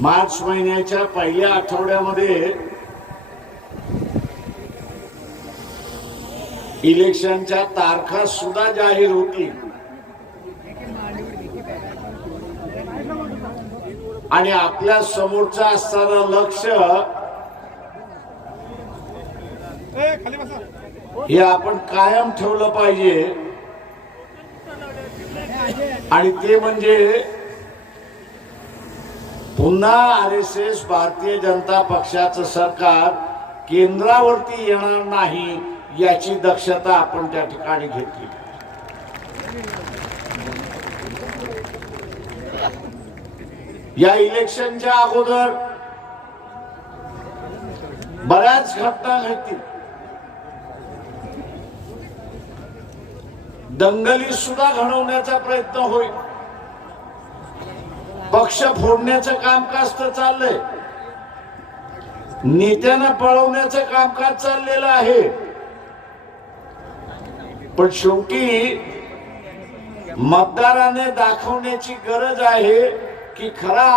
मार्च महिन्याच्या पहिल्या आठवड्यामध्ये इलेक्शनच्या तारखा सुद्धा जाहीर होतील आणि आपल्या समोरचं असणारं लक्ष हे आपण कायम ठेवलं पाहिजे. आणि ते म्हणजे पुन्हा R S S Bharatiya Janata पक्षाचं सरकार केंद्रावरती येणार नाही याची दक्षता आपण त्या ठिकाणी घेतली. या इलेक्शनच्या अगोदर बऱ्याच घटना घडतील. दंगली सुद्धा घडवण्याचा प्रयत्न होईल. पक्ष फोडण्याचं कामकाज तर चाललंय. नेत्यांना पळवण्याचं कामकाज चाललेलं आहे. पण शेवटी मतदाराने दाखवण्याची गरज आहे की खरा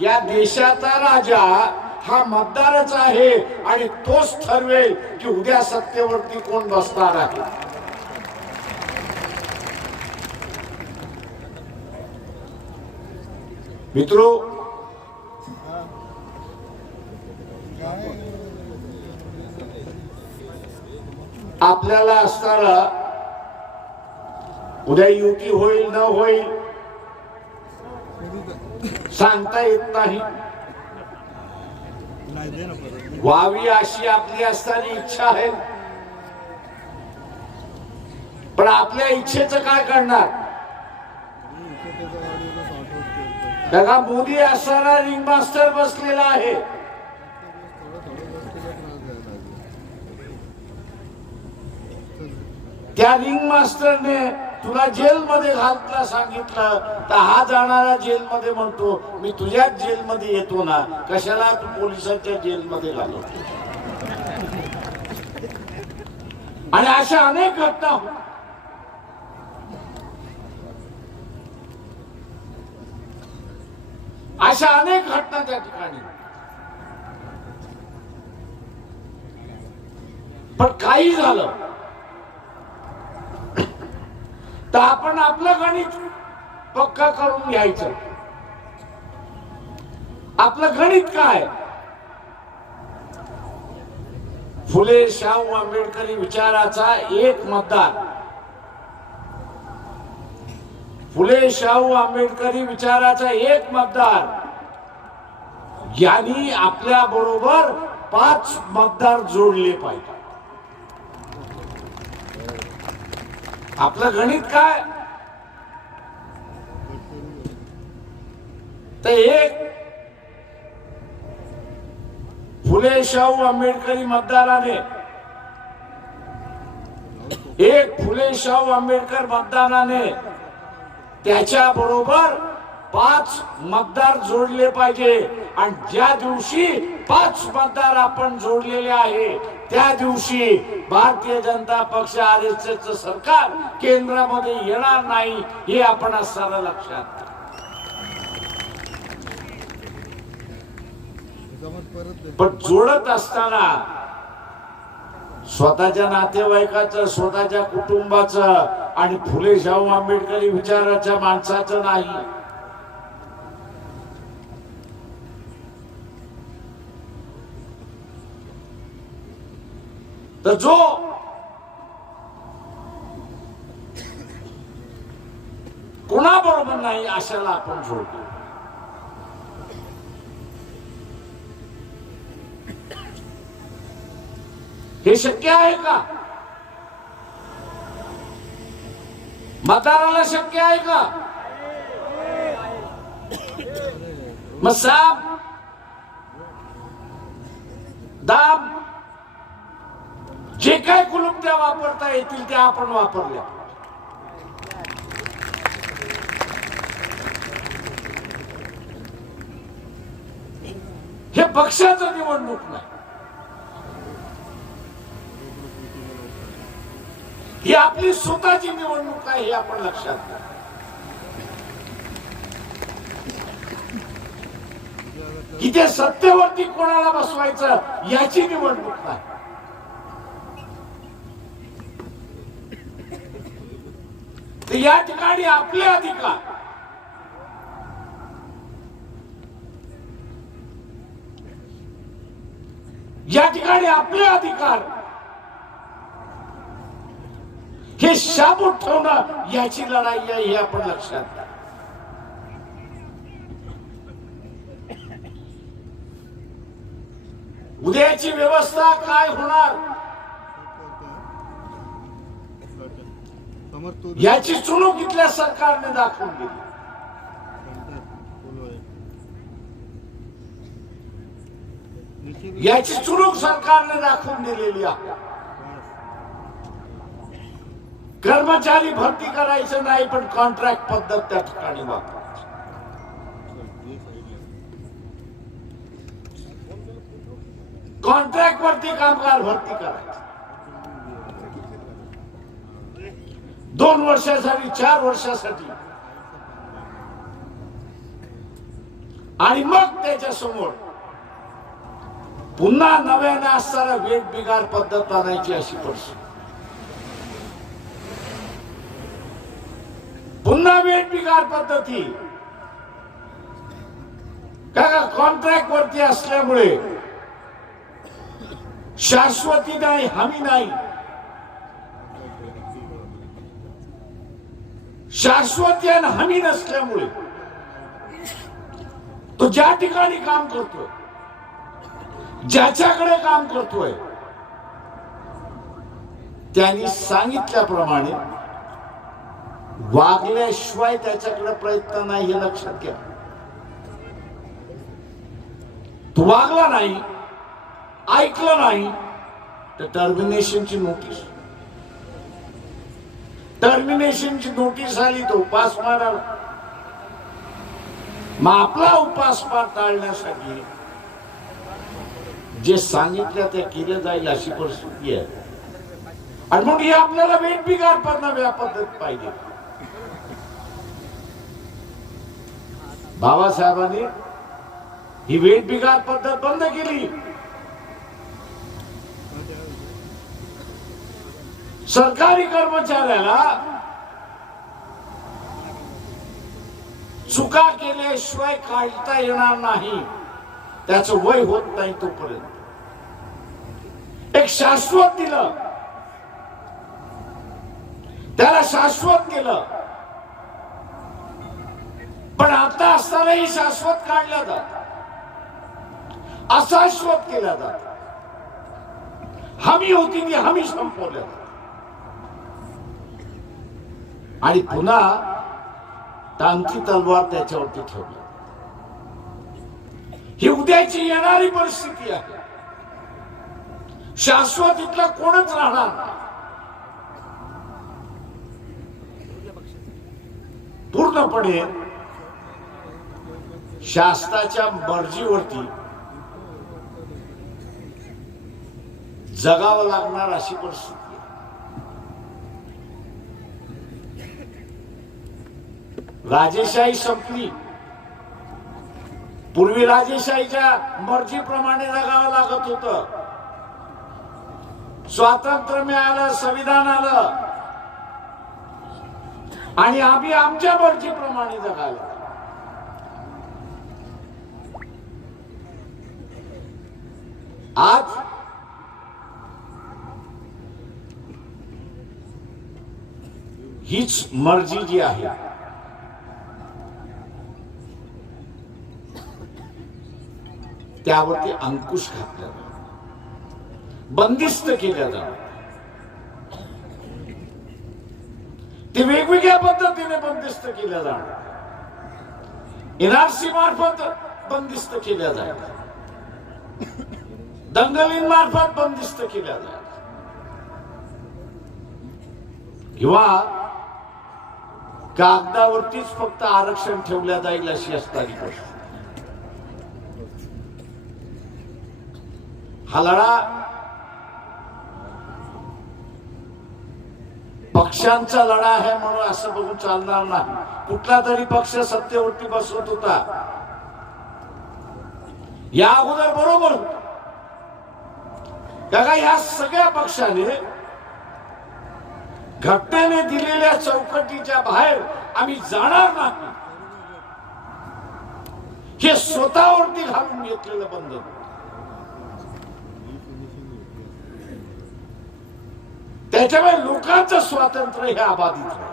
या देशाचा राजा हा मतदारच आहे आणि तोच ठरवेल की उद्या सत्तेवरती कोण बसणार आहे. मित्रो आपल्याला असणारा उद्या युती होईल न होईल सांगता येत नाही. व्हावी अशी आपली असणारी इच्छा आहे. पण आपल्या इच्छेचं काय करणार? बघा मोदी असणारा रिंग मास्टर बसलेला आहे. त्या रिंग मास्टरने तुला जेलमध्ये घालता सांगितलं तर हा जाणारा जेलमध्ये म्हणतो मी तुझ्याच जेलमध्ये येतो ना कशाला तू पोलिसांच्या जेलमध्ये घालवतो आणि अशा अनेक घटना अशा अनेक घटना त्या ठिकाणी. पण काही झालं. तर आपण आपलं गणित पक्का करून घ्यायचं. आपलं गणित काय? फुले शाहू आंबेडकरी विचाराचा एक मतदार फुले शाहू आंबेडकरी विचाराचा एक मतदार. यांनी आपल्या बरोबर पाच मतदार जोडले पाहिजे. आपलं गणित काय? तर एक फुले शाहू आंबेडकरी मतदाराने एक फुले शाहू आंबेडकर मतदाराने त्याच्या बरोबर पाच मतदार जोडले पाहिजे. आणि ज्या दिवशी पाच मतदार आपण जोडलेले आहे त्या दिवशी भारतीय जनता पक्ष आर एस एस सरकार केंद्रामध्ये येणार नाही हे आपण असताना लक्षात पण जोडत असताना स्वतःच्या नातेवाईकाचं स्वतःच्या कुटुंबाचं आणि फुले शाहू आंबेडकरी विचाराच्या माणसाचं नाही. तर जो कोणाबरोबर नाही अशाला आपण जोडतो. हे शक्य आहे का? मतदाराला शक्य आहे का? मग साप दाब जे काय कुलूप त्या वापरता येतील त्या आपण वापरल्या. हे पक्षाचं निवडणूक नाही. आपली स्वतःची निवडणूक आहे हे आपण लक्षात घ्या. इथे ते सत्तेवरती कोणाला बसवायचं याची निवडणूक नाही. तर या ठिकाणी आपले अधिकार. या ठिकाणी आपले अधिकार. हे शाप ठेवणं याची लढाई आहे हे आपण लक्षात घ्या. उद्याची व्यवस्था काय होणार? याची चुणूक इथल्या सरकारने दाखवून दिली. याची चुणूक सरकारने दाखवून दिलेली आहे. कर्मचारी भरती करायचं नाही पण कॉन्ट्रॅक्ट पद्धत त्या ठिकाणी कॉन्ट्रॅक्ट वरती कामगार भरती करायचं. दोन वर्षासाठी चार वर्षासाठी. आणि मग त्याच्यासमोर पुन्हा नव्याने असताना वेट बिगार पद्धत आणायची अशी परिस्थिती. पुन्हा वेट बिगार पद्धती. का कॉन्ट्रॅक्ट वरती असल्यामुळे शाश्वती नाही हमी नाही. शाश्वती आणि हमी नसल्यामुळे तो ज्या ठिकाणी काम करतोय ज्याच्याकडे काम करतोय त्यांनी सांगितल्याप्रमाणे वागल्याशिवाय त्याच्याकडे प्रयत्न नाही हे लक्षात घ्या. तू वागला नाही ऐकलं नाही तर टर्मिनेशनची नोटीस टर्मिनेशनची नोटीस आली तो उपास माराला मग आपला उपासमार टाळण्यासाठी जे सांगितलं ते केलं जाईल अशी परिस्थिती आहे. आणि मग हे आपल्याला वेठबिगार पद्धत या पद्धत पाहिजे. बाबासाहेबांनी ही वेठबिगार पद्धत बंद केली. सरकारी कर्मचाऱ्याला चुका केल्याशिवाय काढता येणार नाही. त्याचं वय होत नाही तोपर्यंत. एक शाश्वत दिलं. त्याला शाश्वत केलं. पण आता असतानाही शाश्वत काढला जात. अशाश्वत केला जात. हमी होती ती हमी संपवल्या आणि पुन्हा टांकी तलवार त्याच्यावरती ठेवली. ही उद्याची येणारी परिस्थिती आहे. शाश्वत इथलं कोणच राहणार पूर्णपणे शास्त्राच्या मर्जीवरती जगावं लागणार अशी परिस्थिती राजेशाही संपली. पूर्वी राजेशाहीच्या मर्जीप्रमाणे जगावं लागत होत. स्वातंत्र्य मिळालं संविधान आलं. आणि आम्ही आमच्या मर्जीप्रमाणे जगायला आज हीच मर्जी जी आहे. त्यावरती अंकुश घातला बंदिस्त केल्या जातात. ते वेगवेगळ्या पद्धतीने बंदिस्त केल्या जाणार एनआरसी मार्फत बंदिस्त केल्या जाणार दंगलींमार्फत बंदिस्त केल्या जात किंवा कागदावरतीच फक्त आरक्षण ठेवल्या जाईल अशी असणारी गोष्ट. हा लढा पक्षांचा लढा आहे म्हणून असं बघून चालणार नाही. कुठला तरी पक्ष सत्तेवरती बसवत होता. या अगोदर बरोबर होता. बघा या सगळ्या पक्षाने घटनेने दिलेल्या चौकटीच्या बाहेर आम्ही जाणार नाही. हे स्वतःवरती घालून घेतलेलं बंधन त्याच्यामुळे लोकांचं स्वातंत्र्य हे अबाधित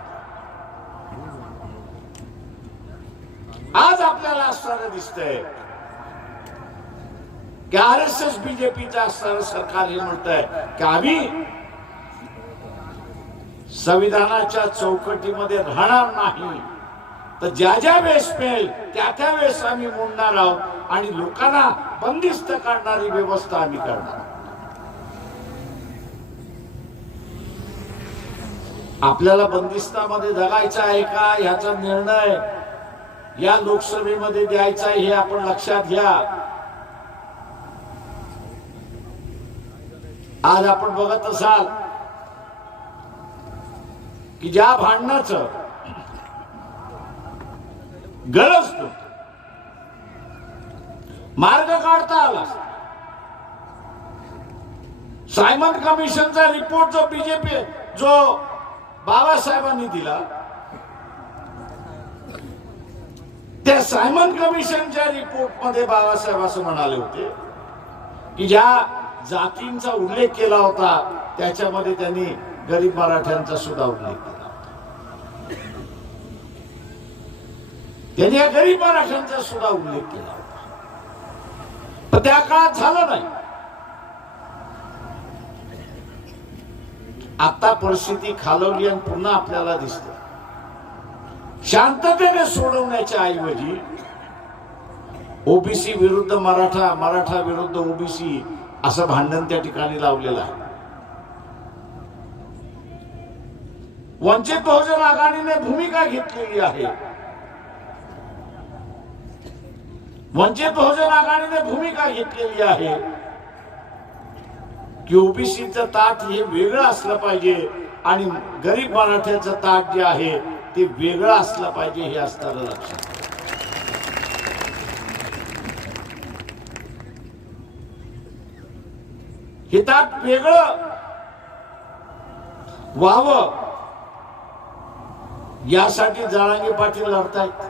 आज आपल्याला असताना दिसतंय की आर एस एस बीजेपीचं असणारं सरकार हे म्हणत आहे की आम्ही संविधानाच्या चौकटीमध्ये राहणार नाही. तर ज्या ज्या वेळेस मिळेल त्या त्या वेळेस आम्ही मोडणार आहोत आणि लोकांना बंदिस्त करणारी व्यवस्था आम्ही करणार आपल्याला बंदिस्तामध्ये जगायचं आहे का याचा निर्णय या लोकसभेमध्ये द्यायचा आहे हे आपण लक्षात घ्या. आज आपण बघत असाल की ज्या भांडणाचं गरज मार्ग काढता आला सायमन कमिशनचा रिपोर्ट जो बीजेपी जो बाबासाहेबांनी दिला त्या सायमन कमिशनच्या रिपोर्टमध्ये बाबासाहेब असं म्हणाले होते की ज्या जातींचा उल्लेख केला होता त्याच्यामध्ये त्यांनी गरीब मराठ्यांचा सुद्धा उल्लेख केला त्यांनी या गरीब मराठ्यांचा सुद्धा उल्लेख केला होता. पण त्या काळात झालं नाही. आता परिस्थिती खालवली आणि पुन्हा आपल्याला दिसते. शांततेने सोडवण्याच्या ऐवजी ओबीसी विरुद्ध मराठा मराठा विरुद्ध ओबीसी असं भांडण त्या ठिकाणी लावलेलं आहे. वंचित बहुजन आघाडीने भूमिका घेतलेली आहे. वंचित बहुजन आघाडीने भूमिका घेतलेली आहे. की ओबीसीचं ताट हे वेगळं असलं पाहिजे आणि गरीब मराठ्याचं ताट जे आहे ते वेगळं असलं पाहिजे हे असताना लक्षात हे वेगळं व्हावं. यासाठी जाळांगे पाटील लढतायत.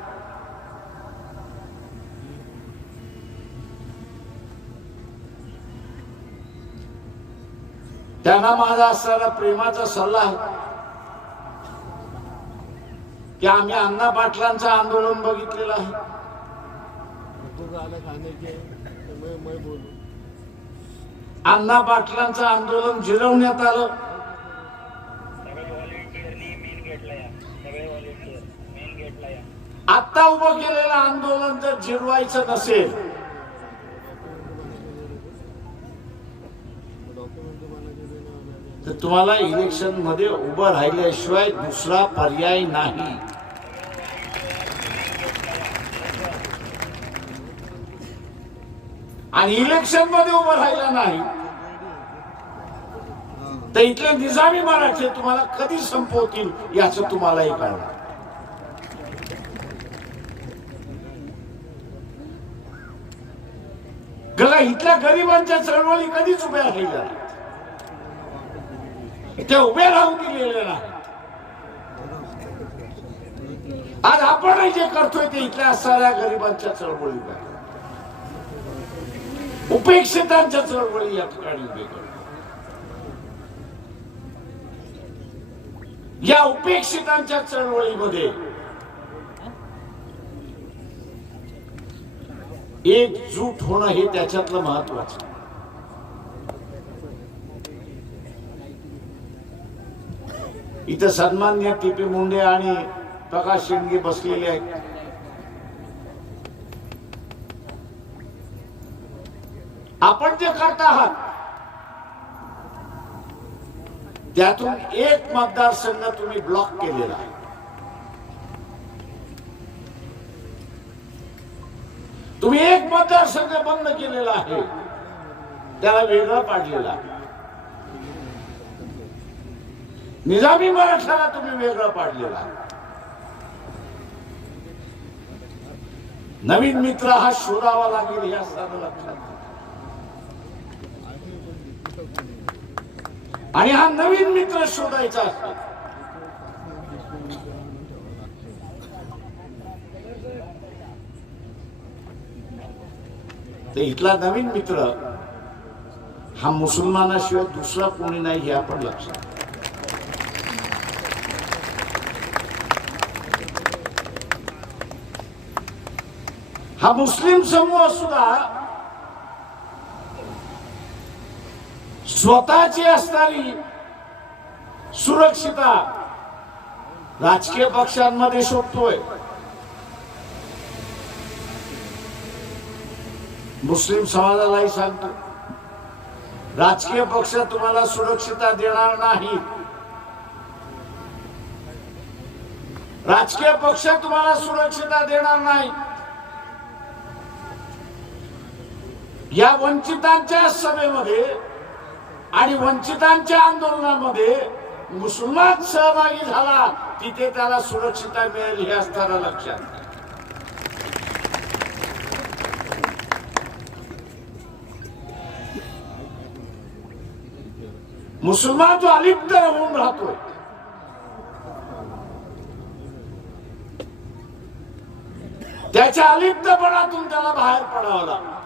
त्यांना माझा असणारा प्रेमाचा सल्ला आहे. की आम्ही अण्णा पाटलांचं आंदोलन बघितलेलं आहे तो आला खाने के तो मैं मैं बोलूं अण्णा पाटलांचं आंदोलन जिरवण्यात आलं. आता उभं केलेलं आंदोलन जर जिरवायचं नसेल तर तुम्हाला इलेक्शनमध्ये उभं राहिल्याशिवाय दुसरा पर्याय नाही. आणि इलेक्शनमध्ये उभं राहिलं नाही. तर इथले निजामी मराठे तुम्हाला कधी संपवतील याचं तुम्हालाही कळणार गला इथल्या गरिबांच्या चळवळी कधीच उभ्या राहिल्या त्या उभ्या राहून दिलेल्या नाही. आज आपणही जे करतोय ते इथल्या साऱ्या गरिबांच्या चळवळी उभ्या उपेक्षितांच्या चळवळी या ठिकाणी उभे करतो. या उपेक्षितांच्या चळवळीमध्ये एकजूट होणं हे त्याच्यातलं महत्वाचं इथं सन्मान्य टीपी मुंडे आणि प्रकाश शेंडगे बसलेले आहेत आपण जे करता आहात. त्यातून एक मतदारसंघ तुम्ही ब्लॉक केलेला आहे. तुम्ही एक मतदारसंघ बंद केलेला आहे. त्याला वेगळा पाडलेला निजामी मराठाला तुम्ही वेगळा पाडलेला नवीन मित्र हा शोधावा लागेल हे असताना लक्षात आणि हा नवीन मित्र शोधायचा. असतो तर इथला नवीन मित्र हा मुसलमानाशिवाय दुसरा कोणी नाही हे आपण लक्षात हा मुस्लिम समूह सुद्धा स्वतःची असणारी सुरक्षिता राजकीय पक्षांमध्ये शोधतोय. मुस्लिम समाजालाही सांगतो. राजकीय पक्ष तुम्हाला सुरक्षिता देणार नाही. राजकीय पक्ष तुम्हाला सुरक्षिता देणार नाही. या वंचितांच्या सभेमध्ये आणि वंचितांच्या आंदोलनामध्ये मुसलमान सहभागी झाला तिथे त्याला सुरक्षिता मिळेल हे असताना लक्षात. मुसलमान जो अलिप्त होऊन राहतो त्याच्या अलिप्तपणातून त्याला बाहेर पडावं लागतं.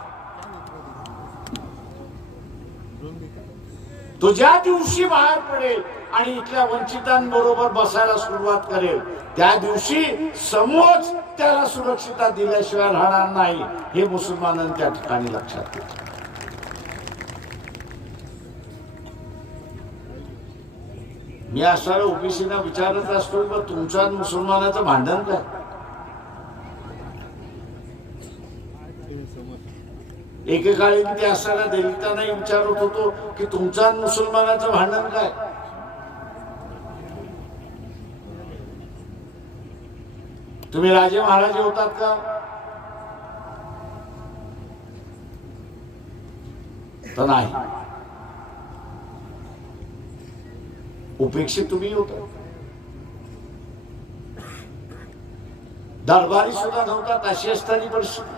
तो ज्या दिवशी बाहेर पडेल आणि इथल्या वंचितांबरोबर बसायला सुरुवात करेल त्या दिवशी समोर त्याला सुरक्षिता दिल्याशिवाय राहणार नाही हे मुसलमानांनी त्या ठिकाणी लक्षात घेतलं. मी असा ओबीसीना विचारत असतो की मुसलमानाचं भांडण काय? एकेकाळी मी ते असताना दलितांना विचारत होतो की तुमचा मुसलमानाचं भांडण काय? तुम्ही राजे महाराजे होतात का? तर नाही. उपेक्षित तुम्ही होता. दरबारी सुद्धा नव्हता अशी असताना परिस्थिती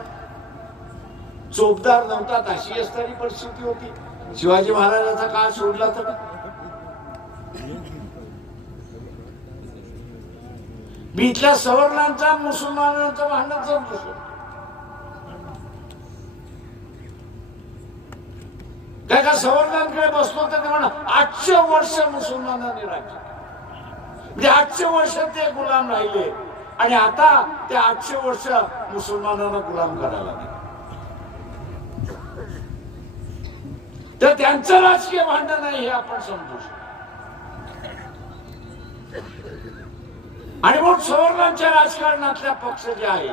चोपदार नव्हतात अशी असणारी परिस्थिती होती. शिवाजी महाराजांचा काळ सोडला तर? मी इथल्या सवर्णांचा मुसलमानांचा भांडण समजू काय का सवर्णांकडे बसलो तर ते म्हणा आठशे वर्ष मुसलमानांनी राज्य म्हणजे आठशे वर्ष ते गुलाम राहिले. आणि आता ते आठशे वर्ष मुसलमानांना गुलाम करायला तर त्यांचं राजकीय भांडण आहे हे आपण समजू शकतो. आणि मग सवर्णांच्या राजकारणातल्या पक्ष जे आहे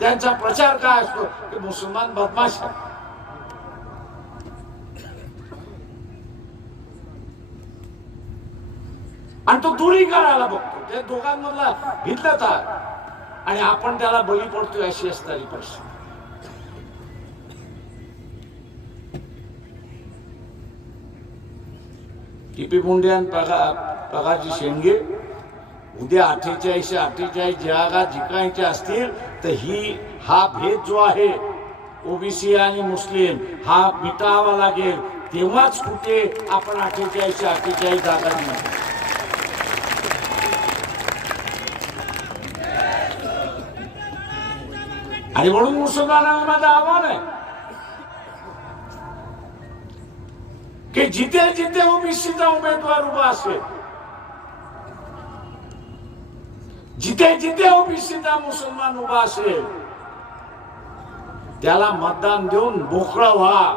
त्यांचा प्रचार काय असतो की मुसलमान बदमाश आहे आणि तो दुरी काढायला बघतो. त्या दोघांमधला भिन्नता आणि आपण त्याला बळी पडतोय अशी असणारी प्रश्न टीपी मुंडे आणि पगा पगाची शेंगे. उद्या अठ्ठेचाळीसशे अठ्ठेचाळीस जागा जिंकायच्या असतील तर ही हा भेद जो आहे ओबीसी आणि मुस्लिम हा मिटावा लागेल. तेव्हाच कुठे आपण अठ्ठेचाळीसशे अठ्ठेचाळीस जागा आणि म्हणून मुसलमानांना माझं आव्हान आहे की जिथे जिथे ओबीसीचा उमेदवार उभा असेल जिथे जिथे ओबीसीचा मुसलमान उभा असेल त्याला मतदान देऊन मोकळा व्हा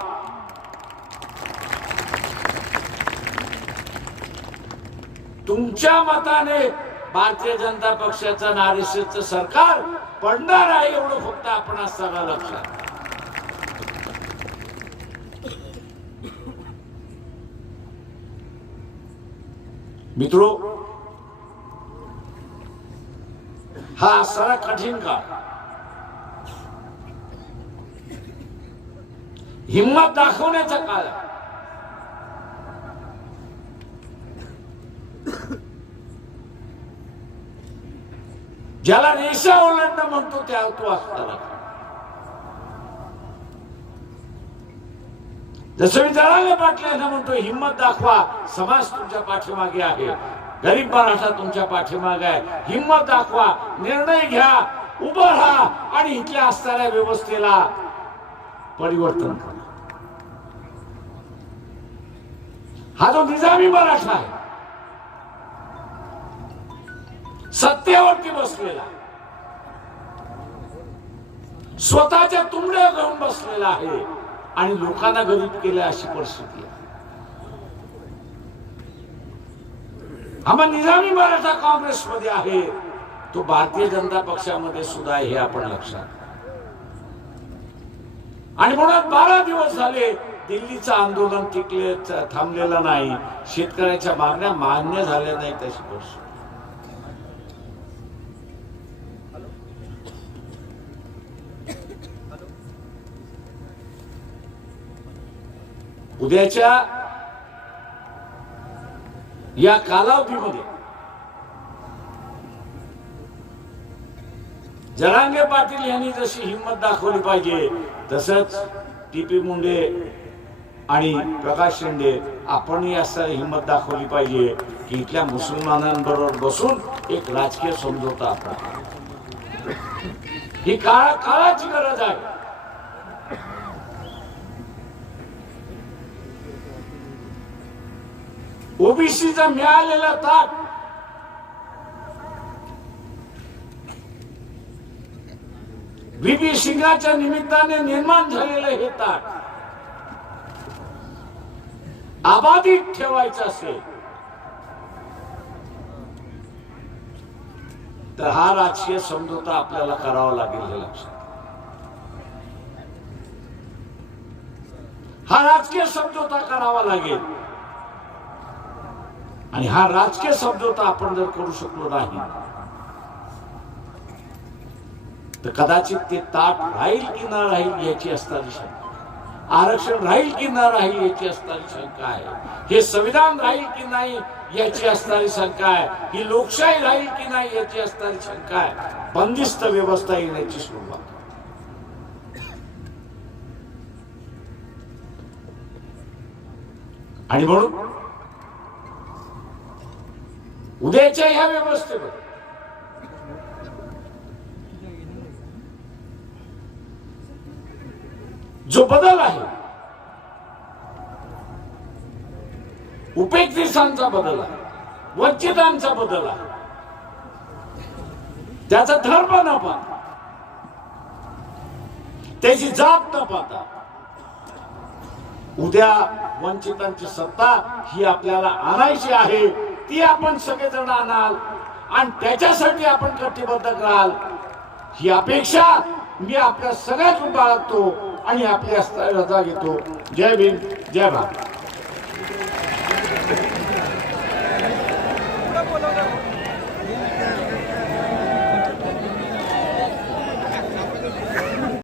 तुमच्या मताने भारतीय जनता पक्षाचं नारिशचं सरकार पडणार आहे एवढं फक्त आपण सगळं लक्षात मित्रो हा असणारा कठीण काळ. हिंमत दाखवण्याचा काळ ज्याला रेषा ओलांडणं म्हणतो त्या तो असताना जसं मी जळाले असं म्हणतो हिंमत दाखवा समाज तुमच्या पाठीमागे आहे. गरीब मराठा तुमच्या पाठीमागे आहे. हिंमत दाखवा निर्णय घ्या उभं राहा आणि इथल्या असणाऱ्या व्यवस्थेला परिवर्तन करा. हा जो निजामी मराठा आहे सत्तेवरती बसलेला स्वतःच्या तुंबड्या घेऊन बसलेला आहे आणि लोकांना गरीब केलं अशी परिस्थिती आहे. मग निजामी मराठा काँग्रेसमध्ये आहे. तो भारतीय जनता पक्षामध्ये सुद्धा आहे हे आपण लक्षात. आणि म्हणून बारा दिवस झाले दिल्लीचं आंदोलन टिकले थांबलेलं नाही. शेतकऱ्याच्या मागण्या मान्य झाल्या नाही तशी परिस्थिती. उद्याच्या या कालावधीमध्ये जरांगे पाटील यांनी जशी हिंमत दाखवली पाहिजे तसंच टी पी मुंडे आणि प्रकाश शिंदे आपणही असं हिंमत दाखवली पाहिजे की इथल्या मुसलमानांबरोबर बसून एक राजकीय समजोता आपण ही काळा काळाची गरज आहे. ओबीसीचा मिळालेला ताट. बीबी सिंगाच्या निमित्ताने निर्माण झालेलं हे ताट. आबाधित ठेवायचं असेल तर हा राजकीय समझोता आपल्याला करावा लागेल हे लक्षात. हा राजकीय समझोता करावा लागेल. आणि हा राजकीय समझोता आपण जर करू शकलो नाही तर कदाचित ते ताट राहील की ना राहील याची असणारी शंका आरक्षण राहील की ना राहील याची असणारी शंका आहे. हे संविधान राहील की नाही याची असणारी शंका आहे. ही लोकशाही राहील की नाही याची असणारी शंका आहे. बंदिस्त व्यवस्था येण्याची सुरुवात. आणि म्हणून उद्याच्या ह्या व्यवस्थेवर जो बदल आहे उपेक्षितांचा बदल आहे वंचितांचा बदल आहे त्याचा धर्म न पाहता त्याची जात न पाहता उद्या वंचितांची सत्ता ही आपल्याला आणायची आहे. ती आपण सगळेजण आणाल आणि त्याच्यासाठी आपण कटिबद्ध कराल. ही अपेक्षा मी आपल्या सगळ्यातून बाळगतो आणि आपल्या रजा घेतो. जय भीम जय भारत.